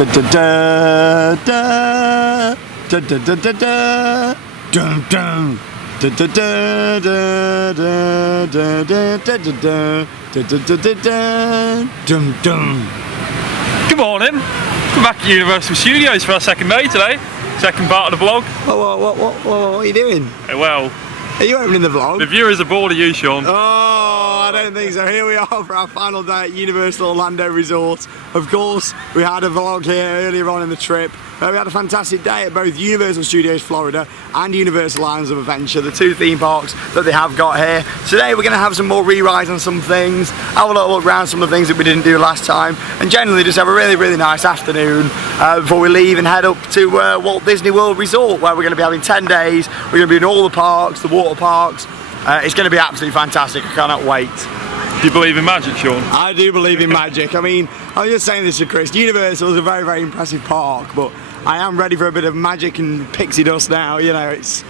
Da da da da da da da da da dun dun da da da da da da da da da da da da dun dun. Good morning. We're back at Universal Studios for our second day today. Second part of the vlog. What are you doing? Well, Are you opening the vlog? the viewers are bored of you, Sean. Oh, I don't think so. Here we are for our final day at Universal Orlando Resort. Of course, we had a vlog here earlier on in the trip. We had a fantastic day at both Universal Studios Florida and Universal Islands of Adventure, the two theme parks that they have got here. Today we're going to have some more re-rides on some things, have a little look around some of the things that we didn't do last time, and generally just have a really nice afternoon before we leave and head up to Walt Disney World Resort, where we're going to be having 10 days. We're going to be in all the parks, the water parks. It's going to be absolutely fantastic. I cannot wait. Do you believe in magic, Sean? I do believe in magic. I mean, I was just saying this to Chris. Universal is a very impressive park, but I am ready for a bit of magic and pixie dust now. You know, it's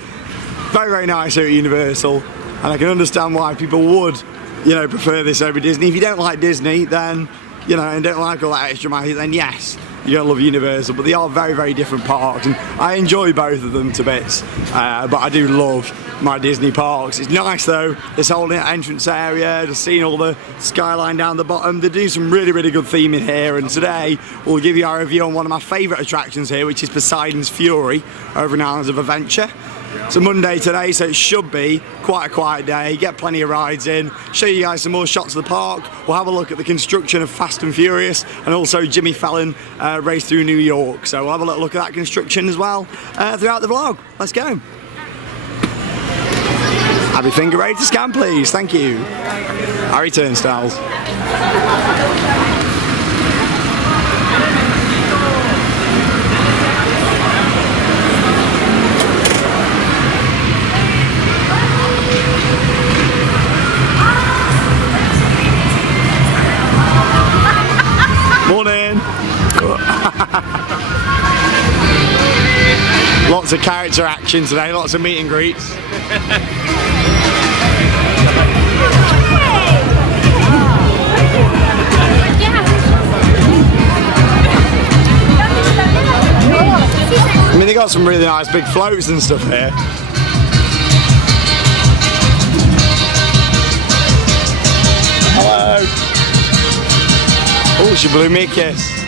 very nice here at Universal, and I can understand why people would, you know, prefer this over Disney. If you don't like Disney, then, you know, and don't like all that extra magic, then yes, you're gonna love Universal. But they are very different parks, and I enjoy both of them to bits. But I do love my Disney parks. It's nice though, this whole entrance area, just seeing all the skyline down the bottom. They do some really good theming here, and today we'll give you our review on one of my favourite attractions here, which is Poseidon's Fury over in Islands of Adventure. It's a Monday today, so it should be quite a quiet day. Get plenty of rides in, show you guys some more shots of the park. We'll have a look at the construction of Fast and Furious, and also Jimmy Fallon race through New York. So we'll have a little look at that construction as well throughout the vlog. Let's go. Happy finger ready to scan, please. Thank you. Harry Turnstiles. Morning. Lots of character action today, lots of meet and greets. I mean, they got some really nice big floats and stuff here. Hello. Oh, she blew me a kiss.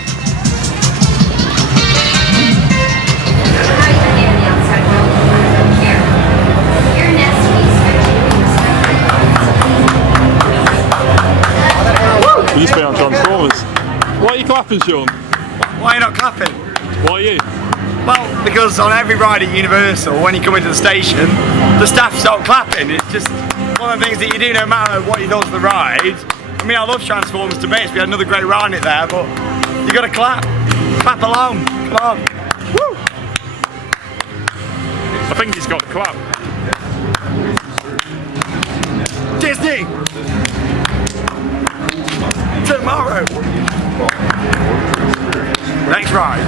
You used to be on Transformers. Why are you clapping, Sean? Why are you not clapping? Why are you? Well, because on every ride at Universal, when you come into the station, the staff start clapping. It's just one of the things that you do no matter what you thought of the ride. I mean, I love Transformers to bits. We had another great ride in it there, but you got to clap. Clap along. Come on. Woo! I think he's got the clap. Disney! Tomorrow! Next ride.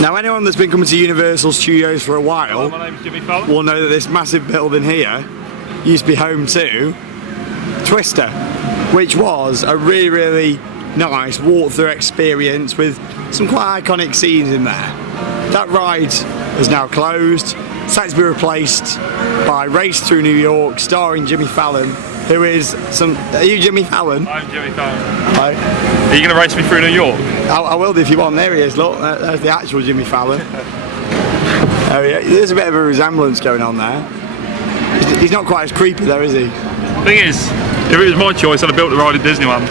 Now, anyone that's been coming to Universal Studios for a while Hello, my name's Jimmy Falon. will know that this massive building here used to be home to Twister, which was a really nice walk-through experience with some quite iconic scenes in there. That ride is now closed, set to be replaced by Race Through New York, starring Jimmy Fallon, who is some... Are you Jimmy Fallon? I'm Jimmy Falon. Hi. Are you going to race me through New York? I will do if you want. There he is, look, there's the actual Jimmy Fallon. Oh yeah, there's a bit of a resemblance going on there. He's not quite as creepy though, is he? Thing is, if it was my choice, I'd have built the ride in Disneyland.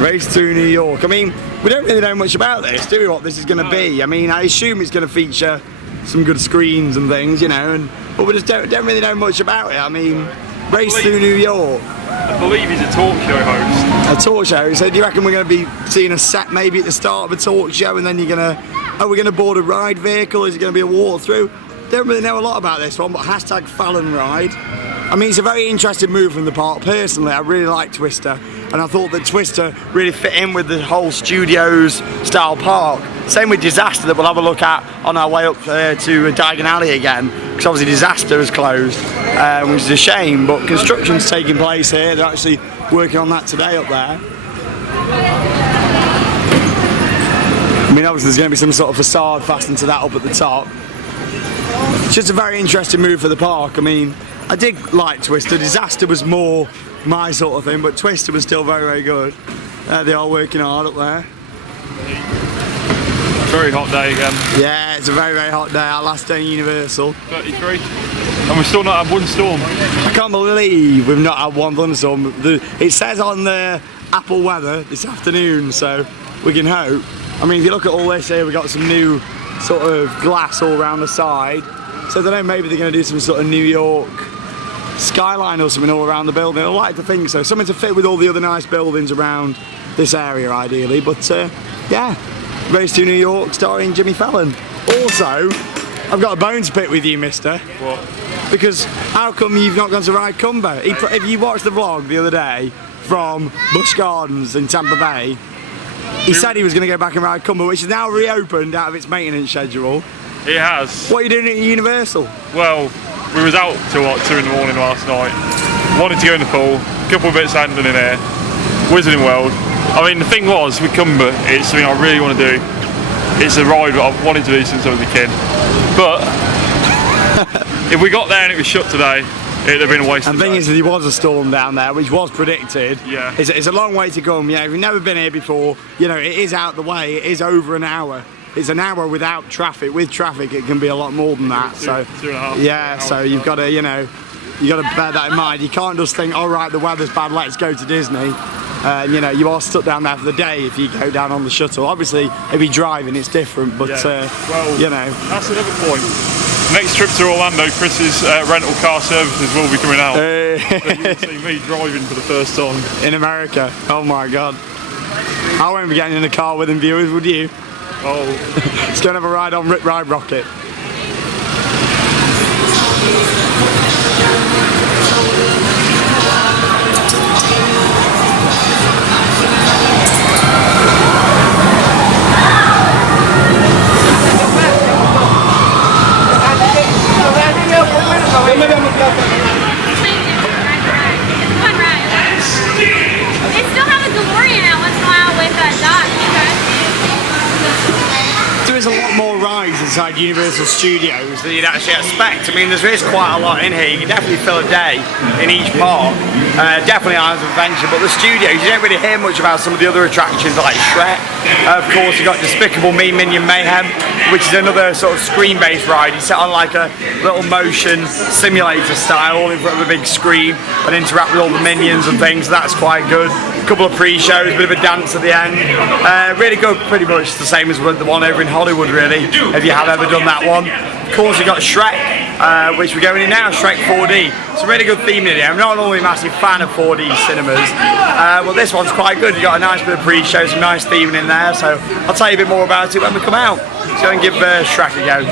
Race Through New York. I mean, we don't really know much about this, do we, what this is going to be? I mean, I assume it's going to feature some good screens and things, you know, but we just don't really know much about it. I mean, Race Through New York. I believe he's a talk show host. A talk show? So do you reckon we're going to be seeing a set maybe at the start of a talk show, and then you're going to... Are we going to board a ride vehicle? Is it going to be a walk-through? Don't really know a lot about this one, but hashtag Falon ride. I mean, it's a very interesting move from the park. Personally, I really like Twister. and I thought that Twister really fit in with the whole studios style park. Same with Disaster that we'll have a look at on our way up to Diagon Alley again, because obviously Disaster is closed, which is a shame, but construction's taking place here. They're actually working on that today up there. I mean, obviously there's going to be some sort of facade fastened to that up at the top. It's just a very interesting move for the park. I mean, I did like Twister. Disaster was more my sort of thing, but Twister was still very, very good. They are working hard up there. Very hot day again. Yeah, it's a very, very hot day. Our last day in Universal. 33. And we've still not had one storm. I can't believe we've not had one thunderstorm. It says on the Apple weather this afternoon, so we can hope. I mean, if you look at all this here, we've got some new sort of glass all around the side. So I don't know, maybe they're going to do some sort of New York skyline or something all around the building. I'd like to think so. Something to fit with all the other nice buildings around this area, ideally. But yeah, Race to New York starring Jimmy Fallon. Also, I've got a bone to pick with you, mister. What? Because how come you've not gone to Ride Cumber? If you watched the vlog the other day from Busch Gardens in Tampa Bay, he said he was going to go back and ride Cumber, which is now reopened out of its maintenance schedule. It has. What are you doing at Universal? Well, we was out till what, 2 in the morning last night. Wanted to go in the pool, a couple of bits handling in there, Wizarding World. I mean, the thing was with Cumber, it's something I really want to do. It's a ride that I've wanted to do since I was a kid. But if we got there and it was shut today, it'd have been a waste of time. And the thing is, there was a storm down there, which was predicted. Yeah. It's a long way to come. Yeah, if you've never been here before, you know, it is out the way. It is over an hour. It's an hour without traffic. With traffic, it can be a lot more than that. Two So, 2.5 yeah. So you've got to, you know, you got to bear that in mind. You can't just think, all right, the weather's bad, let's go to Disney. You know, you are stuck down there for the day if you go down on the shuttle. Obviously, if you're driving, it's different. But well, you know, that's another point. Next trip to Orlando, Chris's rental car services will be coming out. So you will see me driving for the first time in America. Oh my God! I won't be getting in the car with him, viewers. Would you? Oh, let's go and have a ride on Ride Rocket. There's a lot more rides inside Universal Studios than you'd actually expect. I mean, there is quite a lot in here. You can definitely fill a day in each park. Definitely Islands of Adventure, but the studios, you don't really hear much about some of the other attractions like Shrek. Of course, you've got Despicable Me, Minion Mayhem, which is another sort of screen-based ride. You sit on like a little motion simulator style, all in front of a big screen, and interact with all the minions and things. So that's quite good. A couple of pre-shows, a bit of a dance at the end. Really good, pretty much the same as the one over in Hollywood, really, if you have ever done that one. Of course, you've got Shrek, which we're going in now, Shrek 4D. It's a really good theme in here. I'm not normally a massive fan of 4D cinemas, but this one's quite good. You've got a nice bit of pre-show, some nice theming in there, so I'll tell you a bit more about it when we come out. So go and give Shrek a go.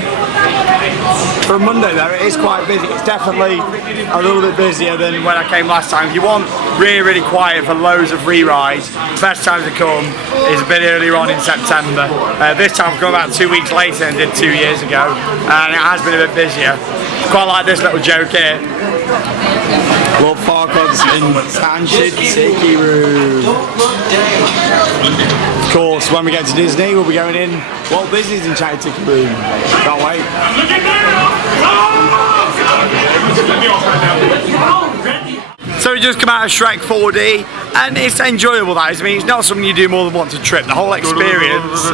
For a Monday though, it is quite busy. It's definitely a little bit busier than when I came last time. If you want really, really quiet for loads of free rides, the best time to come is a bit earlier on in September. This time I've come about 2 weeks later than did 2 years ago, and it has been a bit busier. Quite like this little joke here. Lord Farquaad's Enchanted Tiki Room. Of course, when we get to Disney, we'll be going in Walt Disney's Enchanted Tiki Room. Can't wait. So we just come out of Shrek 4D, and it's enjoyable, that is. I mean, it's not something you do more than once a trip. The whole experience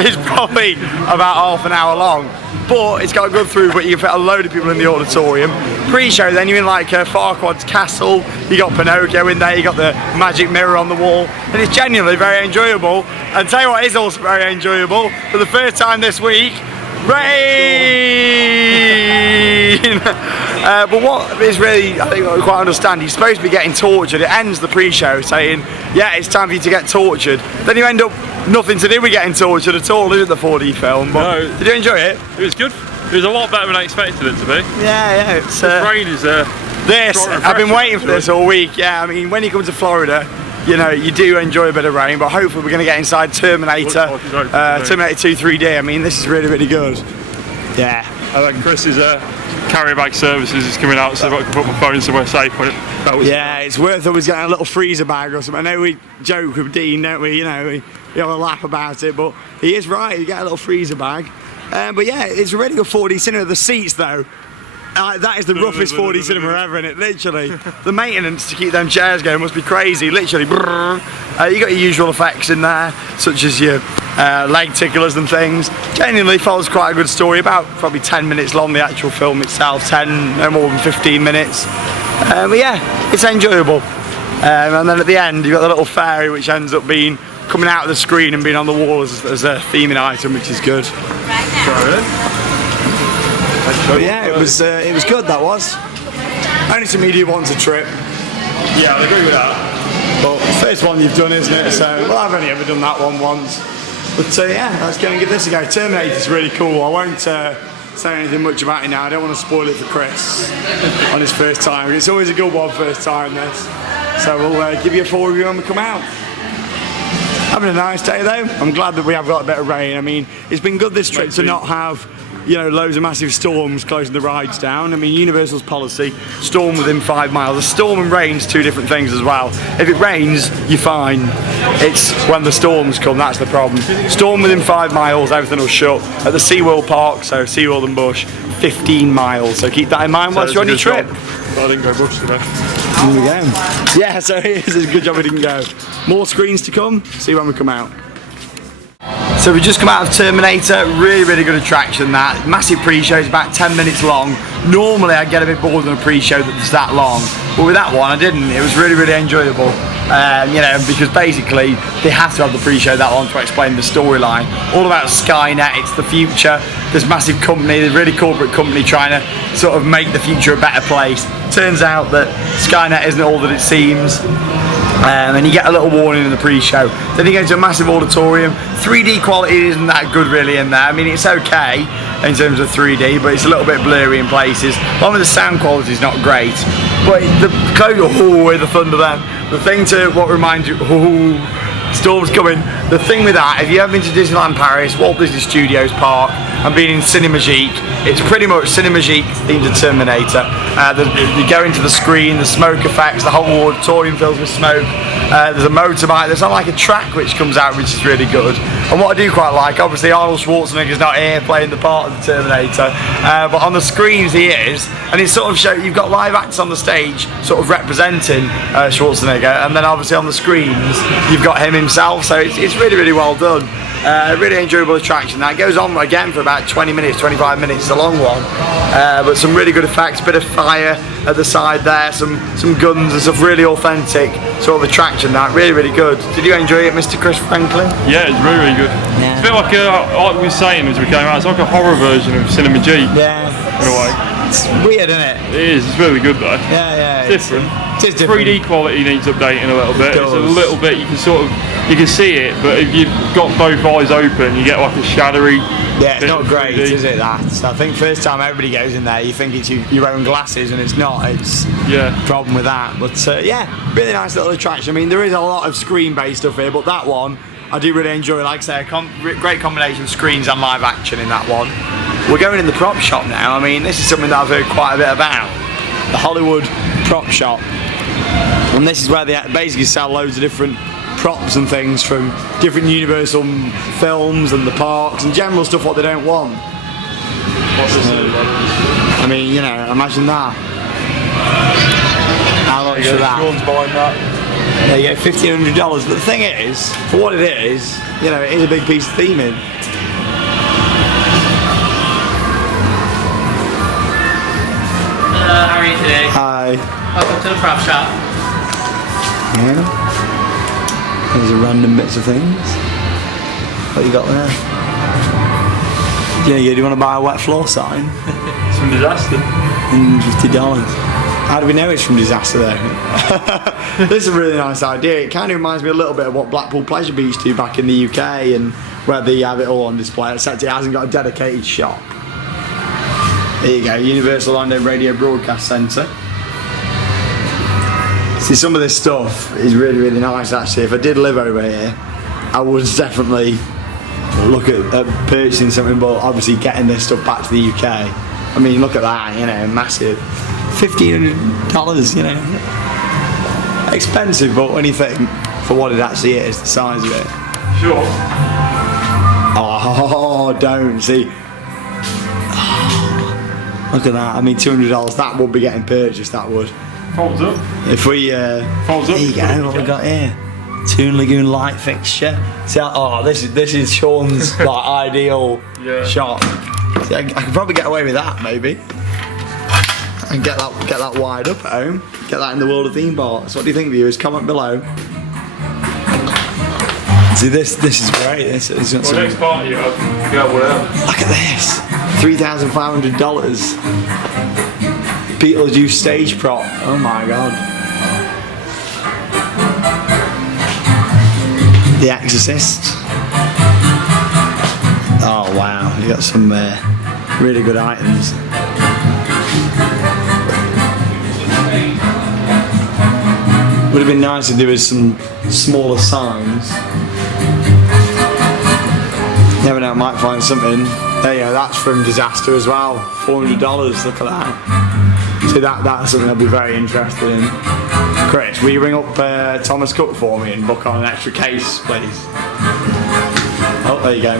is probably about half an hour long. But it's got a good throughput. You can fit a load of people in the auditorium. Pre-show, then you're in like Farquaad's castle. You got Pinocchio in there. You got the magic mirror on the wall, and it's genuinely very enjoyable. And tell you what is also very enjoyable. For the first time this week, rain. But what is really, I think, I don't quite understand. You're supposed to be getting tortured. It ends the pre-show saying, "Yeah, it's time for you to get tortured." Then you end up nothing to do with getting tortured at all, isn't the 4D film? But no. Did you enjoy it? It was good. It was a lot better than I expected it to be. Yeah, it's the rain is this. I've been waiting for this all week. Yeah, I mean, when you come to Florida, you know, you do enjoy a bit of rain, but hopefully we're going to get inside Terminator, Terminator 2 3D. I mean, this is really, really good. Yeah. I think Chris's carrier bag services is coming out, so I can put my phone somewhere safe on it. Yeah, it's worth always getting a little freezer bag or something. I know we joke with Dean, don't we? You know, we have a laugh about it, but he is right. You get a little freezer bag. But yeah, it's a really good 4D cinema. The seats, though, that is the roughest 4D cinema ever, in it. Literally, the maintenance to keep them chairs going must be crazy. Literally, you got your usual effects in there, such as your leg ticklers and things. Genuinely follows quite a good story. About probably 10 minutes long, the actual film itself. 10, no more than 15 minutes. But yeah, it's enjoyable. And then at the end, you've got the little fairy, which ends up being coming out of the screen and being on the wall as a theming item, which is good. But yeah, it was good. That was. Only some media wants a trip. Yeah, I agree with that. But first one you've done, isn't it? So well, I've only ever done that one once. But yeah, let's go and give this a go. Terminator's really cool. I won't say anything much about it now. I don't want to spoil it for Chris on his first time. It's always a good one first time, this. So we'll give you a full review when we come out. Having a nice day though. I'm glad that we have got a bit of rain. I mean, it's been good this trip to not have, you know, loads of massive storms closing the rides down. I mean, Universal's policy, storm within 5 miles. A storm and rain's two different things as well. If it rains, you're fine. It's when the storms come, that's the problem. Storm within 5 miles, everything will shut. At the SeaWorld Park, so SeaWorld and Bush, 15 miles. So keep that in mind whilst you're on your trip. But I didn't go Bush today. Here we go. Yeah, so it is a good job we didn't go. More screens to come, see when we come out. So we just come out of Terminator, really, really good attraction that. Massive pre-show, it's about 10 minutes long. Normally I'd get a bit bored on a pre-show that's that long, but with that one I didn't. It was really, really enjoyable. You know, because basically they have to have the pre-show that long to explain the storyline. All about Skynet, it's the future. This massive company, this really corporate company trying to sort of make the future a better place. Turns out that Skynet isn't all that it seems. And you get a little warning in the pre-show. Then you go to a massive auditorium. 3D quality isn't that good really in there. I mean, it's okay in terms of 3D, but it's a little bit blurry in places. One of the sound quality is not great. But the the thunder then. The thing to what reminds you, storm's coming. The thing with that, if you haven't been to Disneyland Paris, Walt Disney Studios Park, and been in Cinemagique, it's pretty much Cinemagique themed to Terminator. You go into the screen, the smoke effects, the whole auditorium fills with smoke. There's a motorbike, there's not like a track which comes out, which is really good. And what I do quite like, obviously Arnold Schwarzenegger's not here playing the part of the Terminator, but on the screens he is, and it sort of shows, you've got live acts on the stage sort of representing Schwarzenegger, and then obviously on the screens you've got him himself, so it's really, really well done. Really enjoyable attraction. That goes on again for about 20 minutes, 25 minutes, it's a long one, but some really good effects, bit of fire at the side there, some guns and stuff, really authentic sort of attraction. That really, really good. Did you enjoy it, Mr. Chris Franklin? Yeah, it's really, really good. Yeah. It's a bit like we were saying as we came out, it's like a horror version of Cinemagique. Yeah. In a way. It's weird, isn't it? It is, it's really good though. Yeah, it's different. It is different. 3D quality needs updating a little bit. It's a little bit, you can see it, but if you've got both eyes open, you get like a shadowy. Yeah, it's not great, 3D. Is it, that? So I think first time everybody goes in there, you think it's your own glasses, and it's not. It's a problem with that. But yeah, really nice little attraction. I mean, there is a lot of screen-based stuff here, but that one, I do really enjoy. Like I say, a great combination of screens and live action in that one. We're going in the prop shop now. I mean, this is something that I've heard quite a bit about. The Hollywood prop shop. And this is where they basically sell loads of different props and things from different Universal films and the parks and general stuff what they don't want. I mean, you know, imagine that. How much for that? Sean's buying that. There you go, $1,500. But the thing is, for what it is, you know, it is a big piece of theming. How are you today? Hi. Welcome to the prop shop. Yeah. There's a random bits of things. What you got there? Yeah, do you want to buy a wet floor sign? It's from Disaster. $50. How do we know it's from Disaster though? This is a really nice idea. It kind of reminds me a little bit of what Blackpool Pleasure Beach do back in the UK, and where they have it all on display, except it hasn't got a dedicated shop. There you go, Universal London Radio Broadcast Centre. See, some of this stuff is really, really nice actually. If I did live over here, I would definitely look at purchasing something, but obviously getting this stuff back to the UK. I mean, look at that, you know, massive. $1,500, you know. Expensive, but when you think for what it actually is, the size of it. Sure. Oh, don't see. Oh, look at that. I mean, $200. That would be getting purchased. That would. Folds up. If we. Folds up. There you go. What we got here? Toon Lagoon light fixture. See, this is Sean's like ideal shot. See, I could probably get away with that maybe. And get that wired up at home. Get that in the world of theme parks. What do you think, viewers? Comment below. See, this is great. This is got some. Next part you have. Yeah, whatever. Look at this. $3,500. Beetlejuice stage prop. Oh my god. The Exorcist. Oh wow, you got some really good items. Would have been nice if there was some smaller signs. Never know, I might find something. There you go, that's from Disaster as well. $400, look at that. See, that's something I'd be very interested in. Chris, will you ring up Thomas Cook for me and book on an extra case, please? Oh, there you go.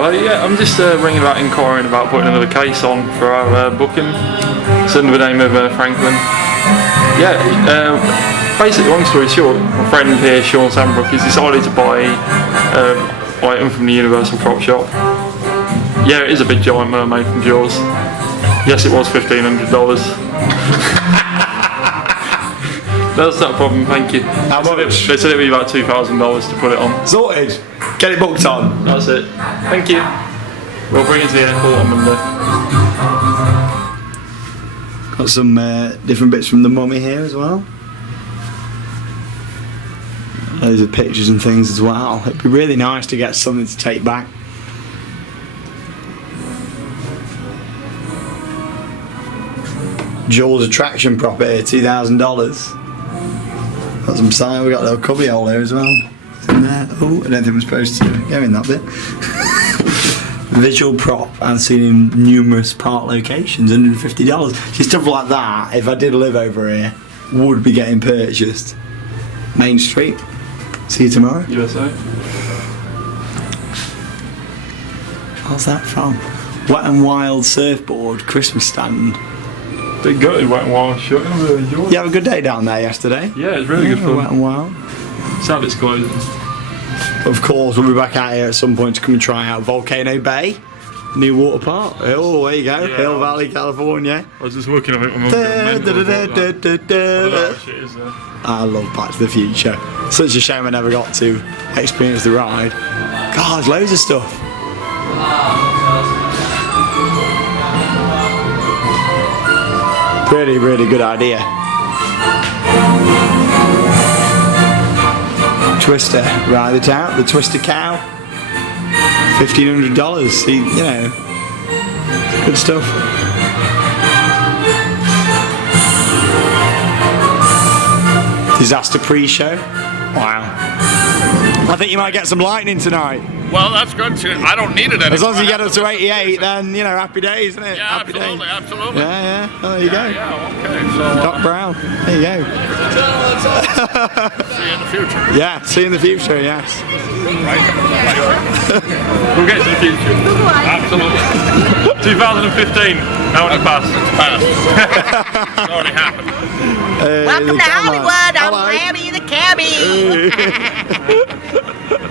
Well, yeah, I'm just ringing about inquiring about putting another case on for our booking. It's under the name of Franklin. Yeah, basically, long story short, my friend here, Sean Sandbrook, has decided to buy an item from the Universal Prop Shop. Yeah, it is a big giant mermaid from Jaws. Yes, it was $1,500. That's not a problem, thank you. How much? They said it'd be about $2,000 to put it on. Sorted. Get it booked on. That's it. Thank you. We'll bring it to the airport on Monday. Got some different bits from the mummy here as well. Loads of pictures and things as well. It'd be really nice to get something to take back. Jaws attraction prop here, $2,000. Got some sign, we got a little cubby hole here as well. It's in there. Oh, I don't think we're supposed to go in that bit. Visual prop and seen in numerous park locations, $150. See, stuff like that, if I did live over here, would be getting purchased. Main Street. See you tomorrow. USA. What's that from? Wet and Wild surfboard Christmas stand. They gutted Wet and Wild shut. I really enjoyed it. You have a good day down there yesterday? Yeah, it's really good fun. Wet and Wild. Sad it's closing. Of course, we'll be back out here at some point to come and try out Volcano Bay, new water park. Oh, there you go, Yeah. Hill Valley, California. I was just looking at it when I was I love Back to the Future. Such a shame I never got to experience the ride. God, there's loads of stuff. Really, really good idea. Twister, ride it out, the Twister cow. $1,500, see, you know, good stuff. Disaster pre-show. Wow. I think you might get some lightning tonight. Well, that's good too. I don't need it anymore. As long as you get up to 88, then, you know, happy days, isn't it? Yeah, happy absolutely, days. absolutely. Yeah, yeah. Oh, there you go. Yeah, okay. So, Doc Brown. There you go. see you in the future. Yeah, see you in the future, yes. We'll get to the future. Absolutely. 2015. Now in the past. It's past. It's already happened. Welcome to Hollywood. I'm Hello. Labby the cabbie.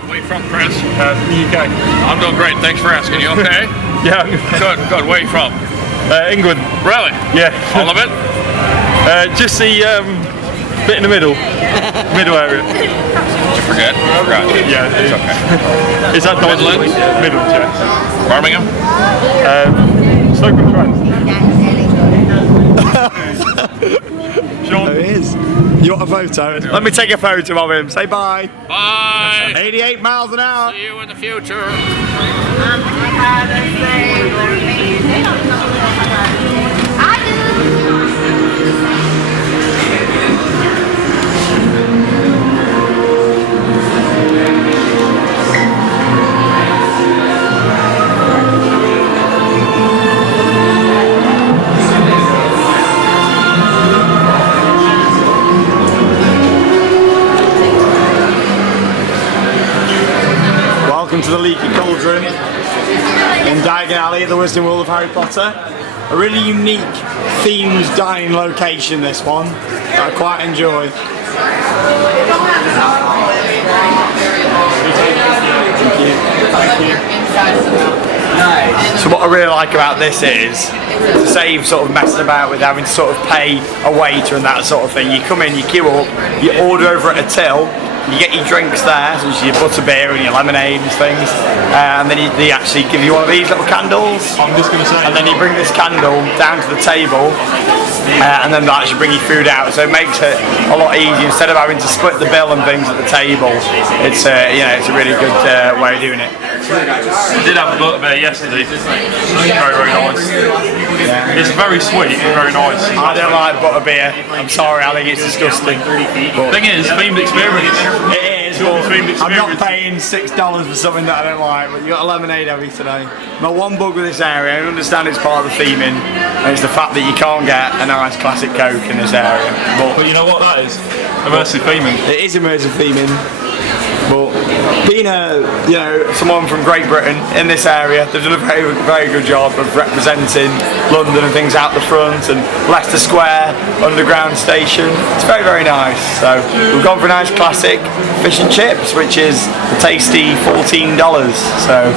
Where you from, Chris? From the UK. I'm doing great. Thanks for asking. You okay? Yeah. Good, good. Where you from? England. Really? Yeah. All of it? Just the bit in the middle. Middle area. Did you forget? I forgot. Yeah. It's okay. Is that Midlands? Midlands, yeah. Birmingham? Stoke-on-Trent. Sean. There he is. You want a photo? Let me take a photo of him. Say bye. Bye. 88 miles an hour. See you in the future. I do. Welcome to the Leaky Cauldron in Diagon Alley at the Wizarding World of Harry Potter. A really unique themed dining location, this one, that I quite enjoy. So what I really like about this is, to save sort of messing about with having to sort of pay a waiter and that sort of thing, you come in, you queue up, you order over at a till, you get your drinks there, such as your butterbeer and your lemonade and things, and then they actually give you one of these little candles. I'm just going to say. And then you bring this candle down to the table, and then they'll actually bring your food out. So it makes it a lot easier instead of having to split the bill and things at the table. It's it's a really good way of doing it. I did have a butterbeer yesterday. Very, very nice. It's very sweet and very nice. I don't like butterbeer. I'm sorry, I think it's disgusting. The thing is, themed experience. It is, but I'm not paying $6 for something that I don't like, but you got a lemonade every today. My one bug with this area, I understand it's part of the theming, and it's the fact that you can't get a nice classic Coke in this area. But you know what that is? Immersive theming. It is immersive theming, but being someone from Great Britain in this area, they've done a very, very good job of representing London and things out the front, and Leicester Square Underground Station. It's very, very nice. So we've gone for a nice classic fish and chips, which is a tasty $14. So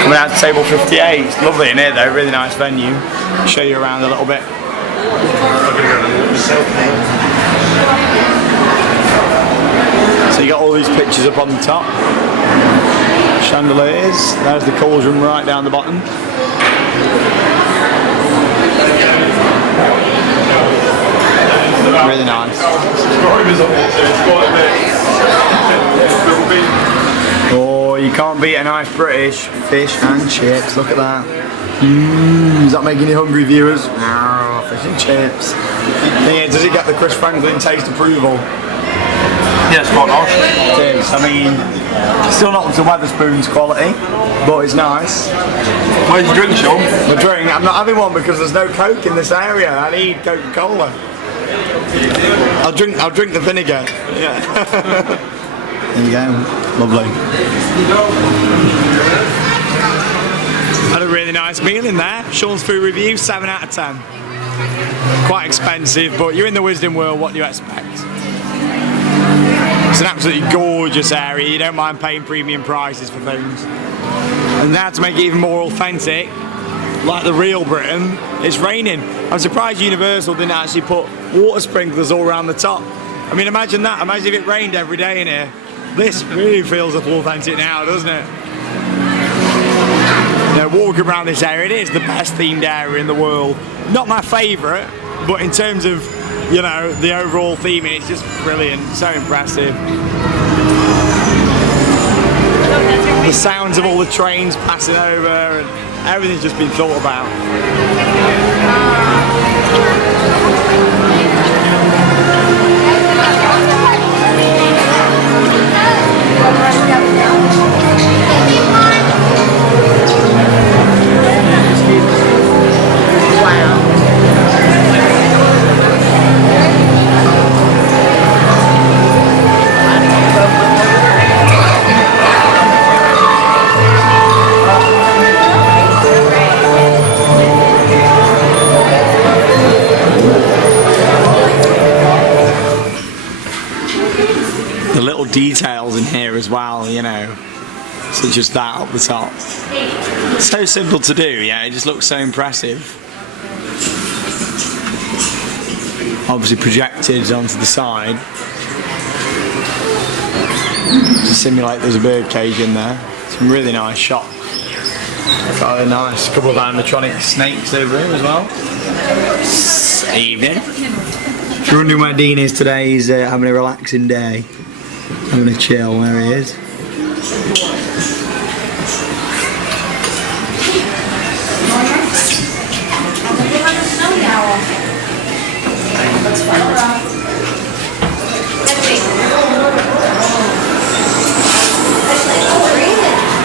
coming out to table 58. It's lovely in here though, really nice venue. I'll show you around a little bit. So you got all these pictures up on the top. Chandeliers. There's the cauldron right down the bottom. Really nice. Oh, you can't beat a nice British fish and chips. Look at that. Is that making you hungry, viewers? Oh, fish and chips. Yeah, does it get the Chris Franklin taste approval? Yeah, it's quite nice. It is. I mean, still not up to Wetherspoon's quality, but it's nice. Where's your drink, Sean? My drink, I'm not having one because there's no Coke in this area. I need Coca-Cola. I'll drink the vinegar. Yeah. There you go. Lovely. Had a really nice meal in there. Sean's food review, 7 out of 10. Quite expensive, but you're in the Wizarding World, what do you expect? It's an absolutely gorgeous area. You don't mind paying premium prices for things. And now to make it even more authentic, like the real Britain, it's raining. I'm surprised Universal didn't actually put water sprinklers all around the top. I mean, imagine that. Imagine if it rained every day in here. This really feels authentic now, doesn't it? You know, walking around this area, it is the best themed area in the world. Not my favourite, but in terms of, you know, the overall theming, it's just brilliant, so impressive. The sounds of all the trains passing over, and everything's just been thought about. The little details in here as well, you know, such as that up the top. So simple to do, yeah, it just looks so impressive. Obviously projected onto the side to simulate there's a bird cage in there. Some really nice shots. Got a nice couple of animatronic snakes over here as well. Evening. If you're wondering where Dean is today, he's having a relaxing day. Having a chill, there he is.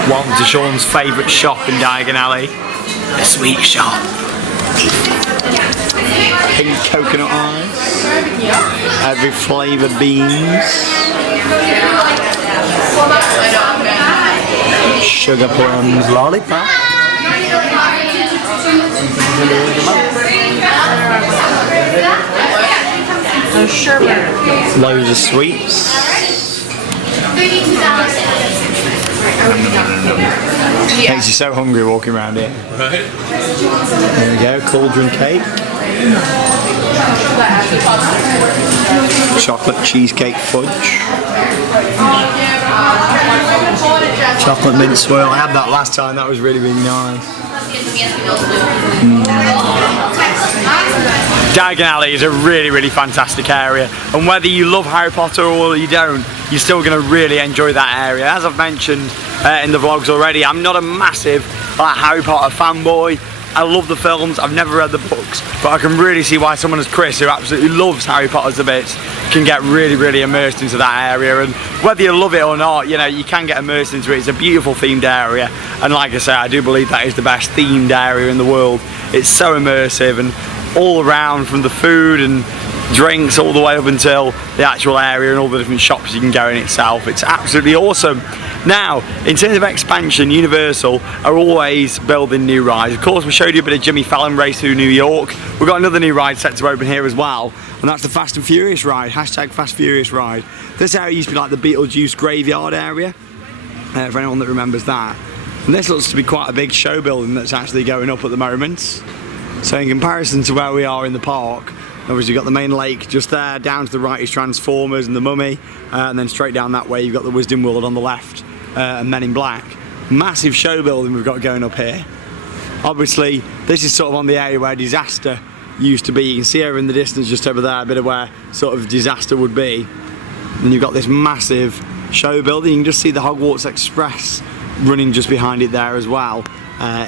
Welcome to Sean's favourite shop in Diagon Alley, the sweet shop. Pink coconut ice, every flavour beans, sugar plums lollipop, loads of sweets. Makes you so hungry walking around here. Right. There we go, cauldron cake. Chocolate cheesecake fudge. Chocolate mint swirl. I had that last time, that was really, really nice. Diagon Alley is a really, really fantastic area, and whether you love Harry Potter or you don't, you're still going to really enjoy that area. As I've mentioned in the vlogs already, I'm not a massive Harry Potter fanboy. I love the films, I've never read the books, but I can really see why someone as Chris, who absolutely loves Harry Potter to bits, can get really, really immersed into that area. And whether you love it or not, you know, you can get immersed into it. It's a beautiful themed area, and like I say, I do believe that is the best themed area in the world. It's so immersive, and all around, from the food and drinks all the way up until the actual area and all the different shops you can go in itself. It's absolutely awesome. Now, in terms of expansion, Universal are always building new rides. Of course, we showed you a bit of Jimmy Fallon race through New York. We've got another new ride set to open here as well, and that's the Fast and Furious ride, hashtag Fast Furious ride. This area used to be like the Beetlejuice graveyard area, for anyone that remembers that. And this looks to be quite a big show building that's actually going up at the moment. So in comparison to where we are in the park, obviously you've got the main lake just there, down to the right is Transformers and the Mummy, and then straight down that way you've got the Wisdom World on the left, and Men in Black. Massive show building we've got going up here. Obviously this is sort of on the area where Disaster used to be. You can see over in the distance just over there a bit of where sort of Disaster would be. And you've got this massive show building. You can just see the Hogwarts Express running just behind it there as well,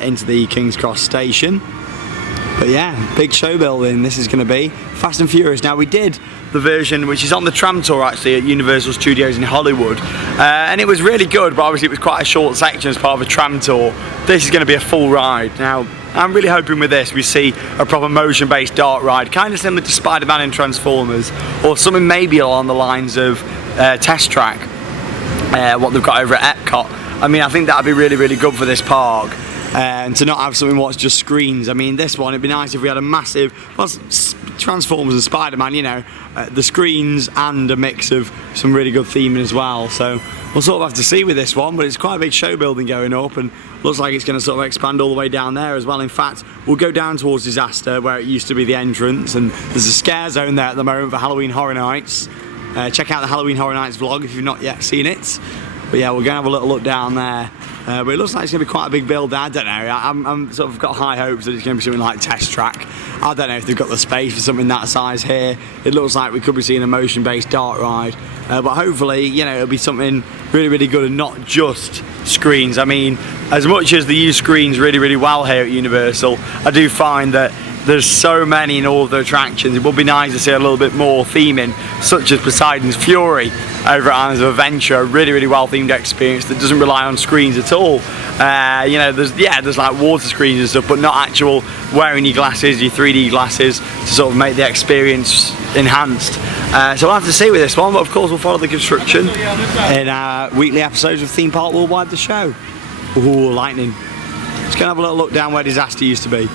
into the King's Cross station. But yeah, big show building this is going to be. Fast and Furious. Now we did the version which is on the tram tour actually at Universal Studios in Hollywood, and it was really good, but obviously it was quite a short section as part of a tram tour. This is going to be a full ride. Now I'm really hoping with this we see a proper motion based dark ride, kind of similar to Spider-Man and Transformers, or something maybe along the lines of Test Track, what they've got over at Epcot. I mean, I think that would be really, really good for this park. And to not have something what's just screens. I mean, this one, it'd be nice if we had a massive, well, Transformers and Spider-Man, you know, the screens and a mix of some really good theming as well. So we'll sort of have to see with this one, but it's quite a big show building going up, and looks like it's going to sort of expand all the way down there as well. In fact, we'll go down towards Disaster where it used to be the entrance, and there's a scare zone there at the moment for Halloween Horror Nights. Check out the Halloween Horror Nights vlog if you've not yet seen it. But yeah, we're going to have a little look down there. But it looks like it's going to be quite a big build. I don't know. I'm sort of got high hopes that it's going to be something like Test Track. I don't know if they've got the space for something that size here. It looks like we could be seeing a motion-based dark ride. But hopefully, you know, it'll be something really, really good and not just screens. I mean, as much as they use screens really, really well here at Universal, I do find that there's so many in all of the attractions. It would be nice to see a little bit more theming, such as Poseidon's Fury over at Islands of Adventure, a really, really well themed experience that doesn't rely on screens at all. You know, there's like water screens and stuff, but not actual wearing your glasses, your 3D glasses, to sort of make the experience enhanced. So we'll have to see with this one, but of course we'll follow the construction in our weekly episodes of Theme Park Worldwide, the show. Ooh, lightning. Just gonna have a little look down where Disaster used to be.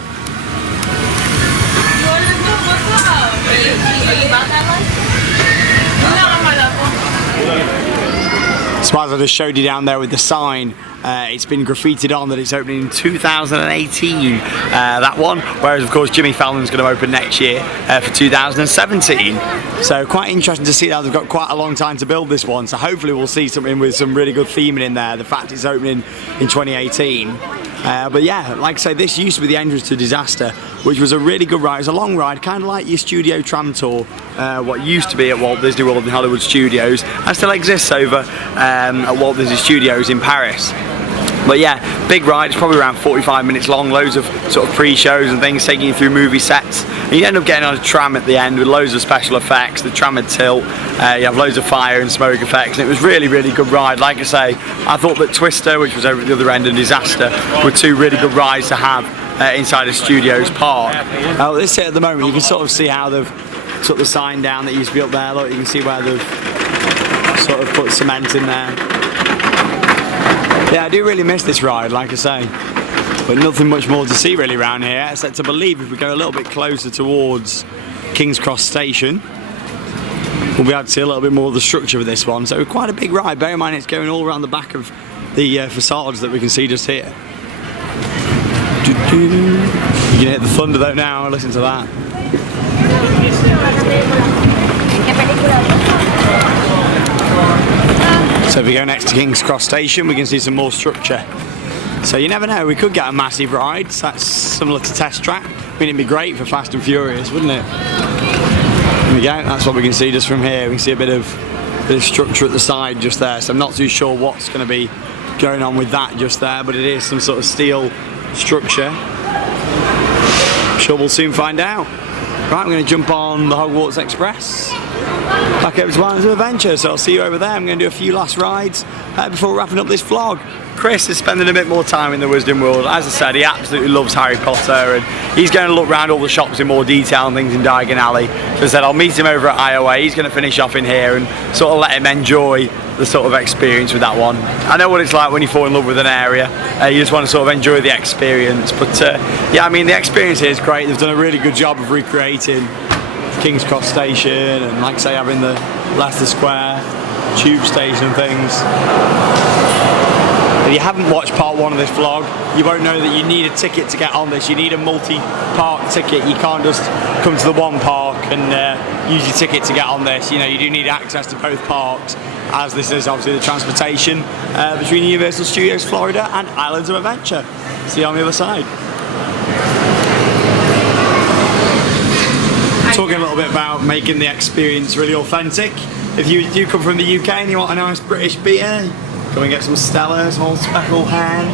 So as I just showed you down there with the sign, it's been graffitied on that it's opening in 2018, that one, whereas of course Jimmy Fallon's going to open next year for 2017. So quite interesting to see that they've got quite a long time to build this one, so hopefully we'll see something with some really good theming in there, the fact it's opening in 2018. But yeah, like I say, this used to be the entrance to Disaster, which was a really good ride. It was a long ride, kind of like your studio tram tour, what used to be at Walt Disney World in Hollywood Studios, and still exists over at Walt Disney Studios in Paris. But yeah, big ride. It's probably around 45 minutes long, loads of sort of pre-shows and things taking you through movie sets. And you end up getting on a tram at the end with loads of special effects. The tram would tilt, you have loads of fire and smoke effects, and it was really, really good ride. Like I say, I thought that Twister, which was over at the other end, and Disaster were two really good rides to have inside a Studios park. This here at the moment, you can sort of see how they've took the sign down that used to be up there. Look, you can see where they've sort of put cement in there. Yeah, I do really miss this ride, like I say, but nothing much more to see really around here, except to believe if we go a little bit closer towards King's Cross Station, we'll be able to see a little bit more of the structure of this one. So quite a big ride. Bear in mind it's going all around the back of the facades that we can see just here. You can hear the thunder though now, listen to that. So if we go next to King's Cross Station, we can see some more structure. So you never know, we could get a massive ride. So that's similar to Test Track. I mean, it'd be great for Fast and Furious, wouldn't it? There we go, that's what we can see just from here. We can see a bit of structure at the side just there. So I'm not too sure what's going to be going on with that just there, but it is some sort of steel structure. I'm sure we'll soon find out. Right, I'm going to jump on the Hogwarts Express back over to Islands of Adventure, so I'll see you over there. I'm going to do a few last rides before wrapping up this vlog. Chris is spending a bit more time in the Wizarding World. As I said, he absolutely loves Harry Potter, and he's going to look around all the shops in more detail and things in Diagon Alley. So I said I'll meet him over at IOA. He's going to finish off in here and sort of let him enjoy the sort of experience with that one. I know what it's like when you fall in love with an area. You just want to sort of enjoy the experience. But yeah, I mean, the experience here is great. They've done a really good job of recreating King's Cross Station and, like I say, having the Leicester Square tube station and things. If you haven't watched part one of this vlog, you won't know that you need a ticket to get on this. You need a multi-park ticket. You can't just come to the one park and use your ticket to get on this. You know, you do need access to both parks, as this is obviously the transportation between Universal Studios Florida and Islands of Adventure. See you on the other side. Talking a little bit about making the experience really authentic. If you do come from the UK and you want a nice British beer, come and get some Stella, some Old Speckled Hen,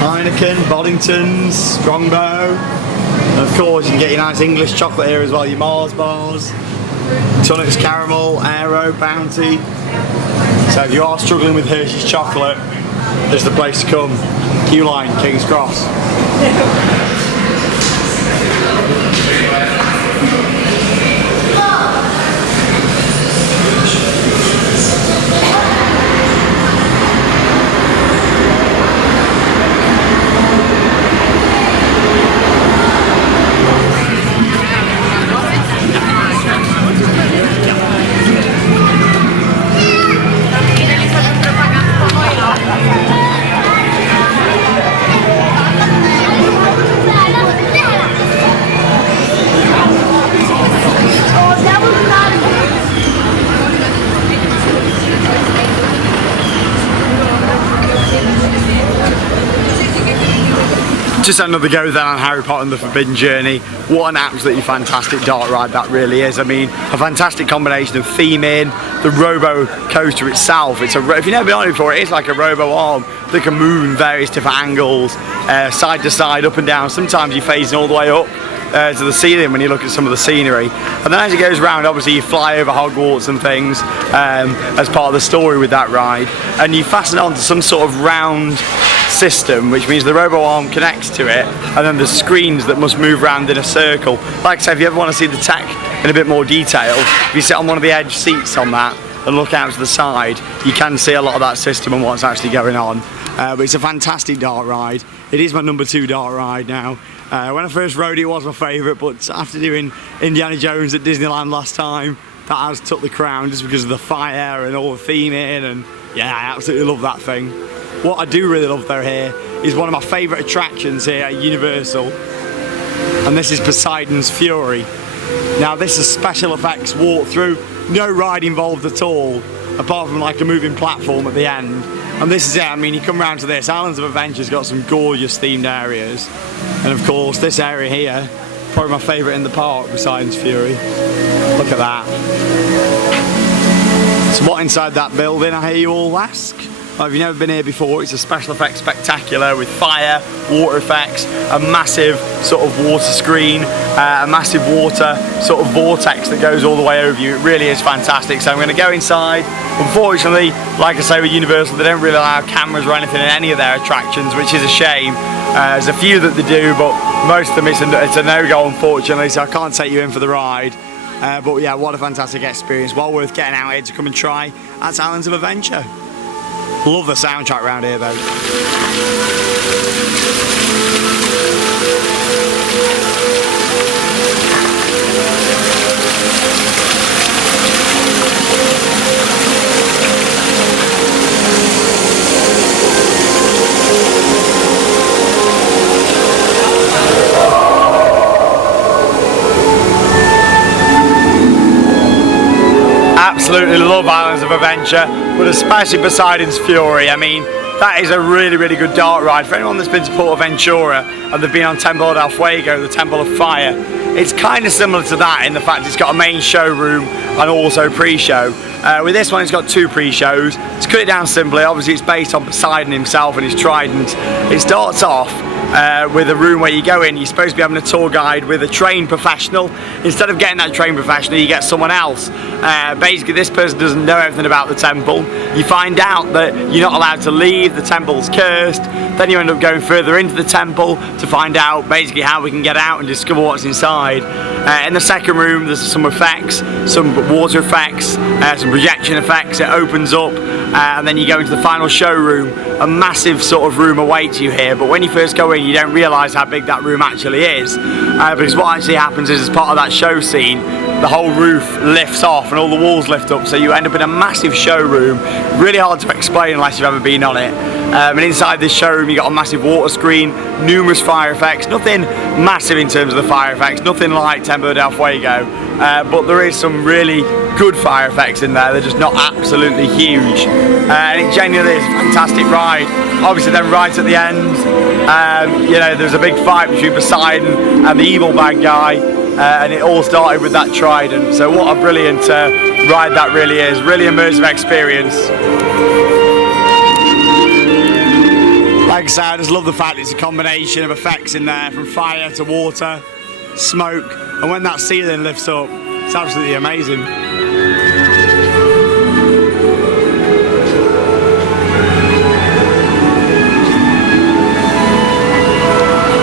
Heineken, Boddingtons, Strongbow. And of course you can get your nice English chocolate here as well, your Mars bars, Tunnocks Caramel, Aero, Bounty. So if you are struggling with Hershey's chocolate, this is the place to come. Q-Line, King's Cross. Just another go then on Harry Potter and the Forbidden Journey. What an absolutely fantastic dark ride that really is. I mean, a fantastic combination of theming, the robo coaster itself. If you've never been on it before, it is like a robo arm that can move in various different angles, side to side, up and down. Sometimes you're phasing all the way up to the ceiling when you look at some of the scenery. And then as it goes around, obviously you fly over Hogwarts and things as part of the story with that ride. And you fasten it onto some sort of round system, which means the robo arm connects to it, and then there's screens that must move around in a circle. Like I say, if you ever want to see the tech in a bit more detail, if you sit on one of the edge seats on that and look out to the side, you can see a lot of that system and what's actually going on. But it's a fantastic dark ride. It is my number 2 dark ride now. When I first rode it was my favourite, but after doing Indiana Jones at Disneyland last time, that has took the crown just because of the fire and all the theming, and yeah, I absolutely love that thing. What I do really love though here is one of my favourite attractions here at Universal, and this is Poseidon's Fury. Now this is special effects walkthrough, no ride involved at all, apart from like a moving platform at the end. And this is it, I mean, you come round to this, Islands of Adventure's got some gorgeous themed areas, and of course this area here, probably my favourite in the park, Poseidon's Fury. Look at that. So what inside that building, I hear you all ask? Well, if you've never been here before, it's a special effects spectacular with fire, water effects, a massive sort of water screen, a massive water sort of vortex that goes all the way over you. It really is fantastic. So I'm going to go inside. Unfortunately, like I say with Universal, they don't really allow cameras or anything in any of their attractions, which is a shame. There's a few that they do, but most of them it's a no-go, unfortunately, so I can't take you in for the ride. But yeah, what a fantastic experience. Well worth getting out here to come and try at Islands of Adventure. Love the soundtrack around here though. Absolutely love Islands of Adventure, but especially Poseidon's Fury. I mean, that is a really, really good dark ride. For anyone that's been to Portaventura and they've been on Temple del Fuego, the Temple of Fire, it's kind of similar to that in the fact it's got a main showroom and also pre-show. With this one, it's got 2 pre-shows. To cut it down simply, obviously it's based on Poseidon himself and his trident. It starts off with a room where you go in, you're supposed to be having a tour guide with a trained professional. Instead of getting that trained professional, you get someone else. Basically, this person doesn't know everything about the temple. You find out that you're not allowed to leave, the temple's cursed. Then you end up going further into the temple to find out basically how we can get out and discover what's inside. In the second room, there's some effects, some water effects, some projection effects. It opens up, and then you go into the final showroom. A massive sort of room awaits you here, but when you first go in, you don't realise how big that room actually is. Because what actually happens is, as part of that show scene, the whole roof lifts off and all the walls lift up, so you end up in a massive showroom. Really hard to explain unless you've ever been on it. And inside this showroom, you got a massive water screen, numerous fire effects. Nothing massive in terms of the fire effects, nothing like Temple del Fuego, but there is some really good fire effects in there. They're just not absolutely huge, and it genuinely is a fantastic ride. Obviously, then right at the end, you know, there's a big fight between Poseidon and the evil bad guy, and it all started with that trident. So what a brilliant ride that really is. Really immersive experience. Like I said, I just love the fact it's a combination of effects in there, from fire to water, smoke, and when that ceiling lifts up, it's absolutely amazing.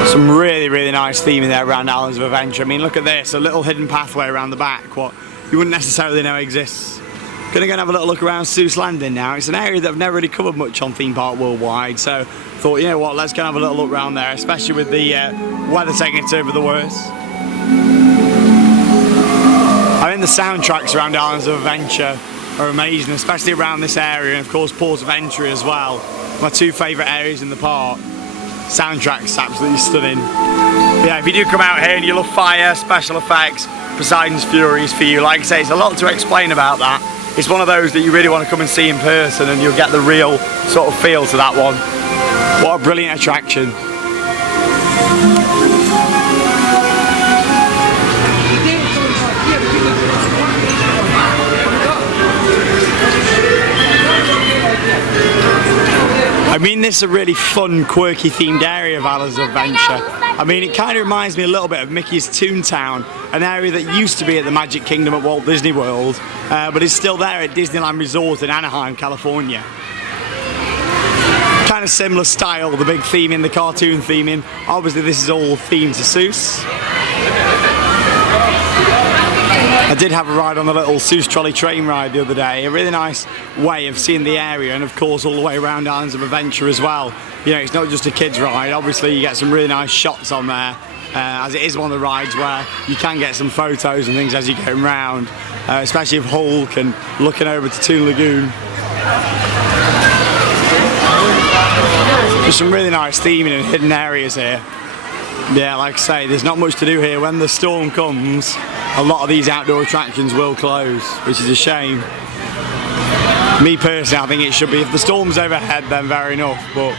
Some really, really nice theming there around Islands of Adventure. I mean, look at this, a little hidden pathway around the back, what you wouldn't necessarily know exists. Gonna go and have a little look around Seuss Landing now. It's an area that I've never really covered much on Theme Park Worldwide, so thought, you know what, let's go and have a little look around there, especially with the weather taking it over the worst. I mean, the soundtracks around Islands of Adventure are amazing, especially around this area, and of course Port of Entry as well. My 2 favourite areas in the park. Soundtrack's absolutely stunning. But yeah, if you do come out here and you love fire, special effects, Poseidon's Fury is for you. Like I say, it's a lot to explain about that. It's one of those that you really want to come and see in person, and you'll get the real sort of feel to that one. What a brilliant attraction. I mean, this is a really fun, quirky themed area of Islands of Adventure. I mean, it kind of reminds me a little bit of Mickey's Toontown, an area that used to be at the Magic Kingdom at Walt Disney World, but is still there at Disneyland Resort in Anaheim, California. Kind of similar style, the big theming, the cartoon theming. Obviously, this is all themed to Seuss. I did have a ride on the little Seuss trolley train ride the other day. A really nice way of seeing the area, and of course all the way around Islands of Adventure as well. You know, it's not just a kids ride. Obviously you get some really nice shots on there, as it is one of the rides where you can get some photos and things as you go around, especially of Hulk and looking over to Toon Lagoon. There's some really nice theming and hidden areas here. Yeah, like I say, there's not much to do here. When the storm comes, a lot of these outdoor attractions will close, which is a shame. Me personally, I think it should be, if the storm's overhead, then fair enough, but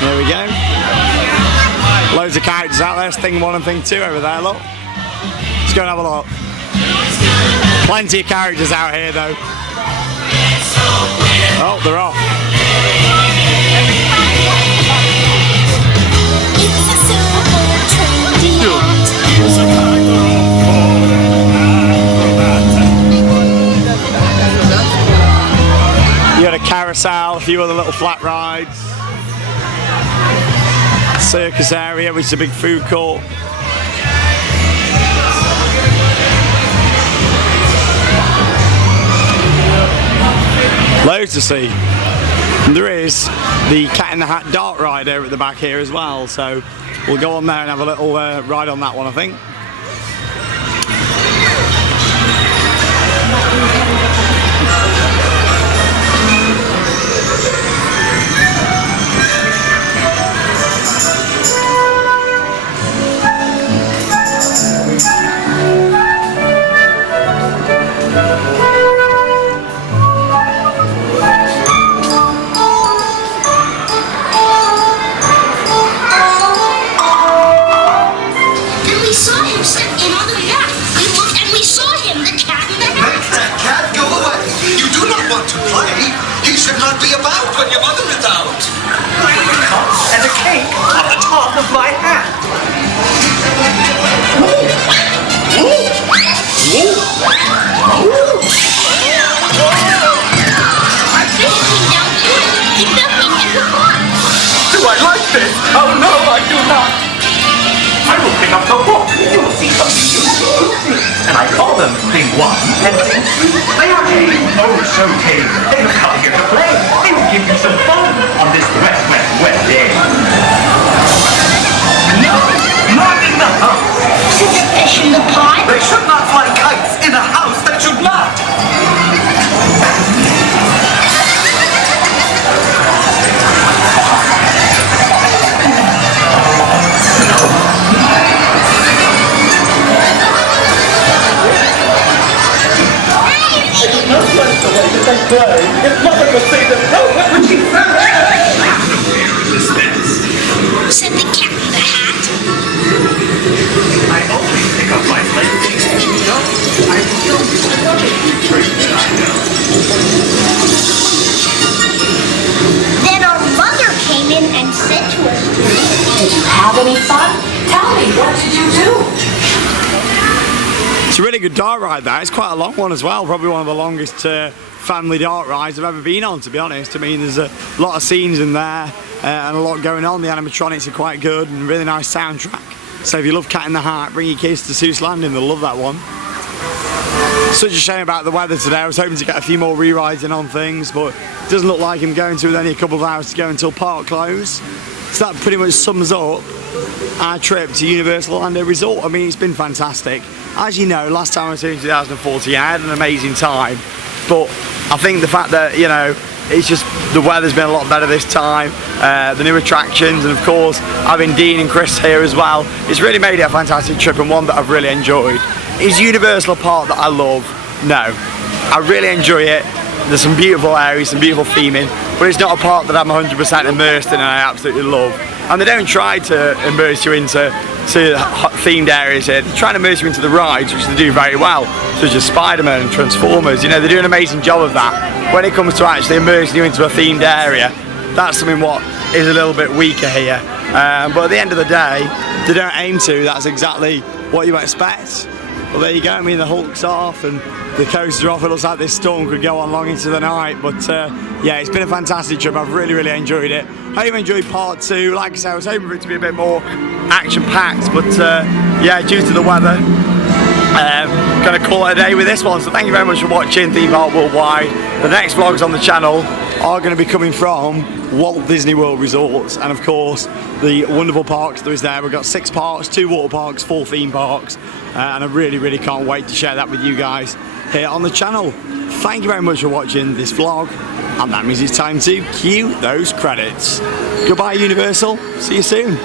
there we go. Loads of characters out there, Thing 1 and Thing 2 over there, look. Let's go and have a look. Plenty of characters out here though. Oh, they're off. It's a super trendy You got a carousel, a few other little flat rides. Circus area, which is a big food court. Loads to see. And there is the Cat in the Hat dart ride over at the back here as well, so we'll go on there and have a little ride on that one, I think. Be about when your mother is out. And a cake on the top of my hat. Do I like this? Oh no, I do not. I will pick up the book. You will see something new. And I call them Thing 1 and Thing 2. They are tame. Oh, so tame. They have come here to play. They will give you some fun on this wet, wet, wet day. No, not in the house. Is there fish in the pond? They should not fly kites in a house that should not. If mother would say that, no, what would she say? Said the Cat in the Hat. I always pick up my playthings. No, I still use another trick that I know. Then our mother came in and said to us, Did you have any fun? Tell me, what did you do? It's a really good dart ride there. It's quite a long one as well, probably one of the longest family dart rides I've ever been on, to be honest. I mean, there's a lot of scenes in there and a lot going on. The animatronics are quite good and really nice soundtrack. So if you love Cat in the Hat, bring your kids to Seuss Landing, they'll love that one. Such a shame about the weather today. I was hoping to get a few more re-rides in on things, but it doesn't look like I'm going to with only a couple of hours to go until park close. So that pretty much sums up our trip to Universal Orlando Resort. I mean, it's been fantastic. As you know, last time I was here in 2014, I had an amazing time, but I think the fact that, you know, it's just the weather's been a lot better this time, the new attractions, and of course having Dean and Chris here as well, it's really made it a fantastic trip and one that I've really enjoyed. Is Universal a park that I love? No. I really enjoy it. There's some beautiful areas, some beautiful theming, but it's not a park that I'm 100% immersed in and I absolutely love. And they don't try to immerse you into themed areas here. They try to immerse you into the rides, which they do very well, such as Spider-Man and Transformers. You know, they do an amazing job of that. When it comes to actually immersing you into a themed area, that's something what is a little bit weaker here. But at the end of the day, they don't aim to. That's exactly what you expect. Well, there you go. I mean, the Hulk's off and the coasters are off. It looks like this storm could go on long into the night. But yeah, it's been a fantastic trip. I've really, really enjoyed it. I hope you enjoyed part two. Like I said, I was hoping for it to be a bit more action-packed. But yeah, due to the weather, going to call it a day with this one. So thank you very much for watching Theme Park Worldwide. The next vlogs on the channel are going to be coming from Walt Disney World Resorts and of course the wonderful parks there is there. We've got 6 parks, 2 water parks, 4 theme parks, and I really can't wait to share that with you guys here on the channel. Thank you very much for watching this vlog, and that means it's time to cue those credits. Goodbye Universal, see you soon.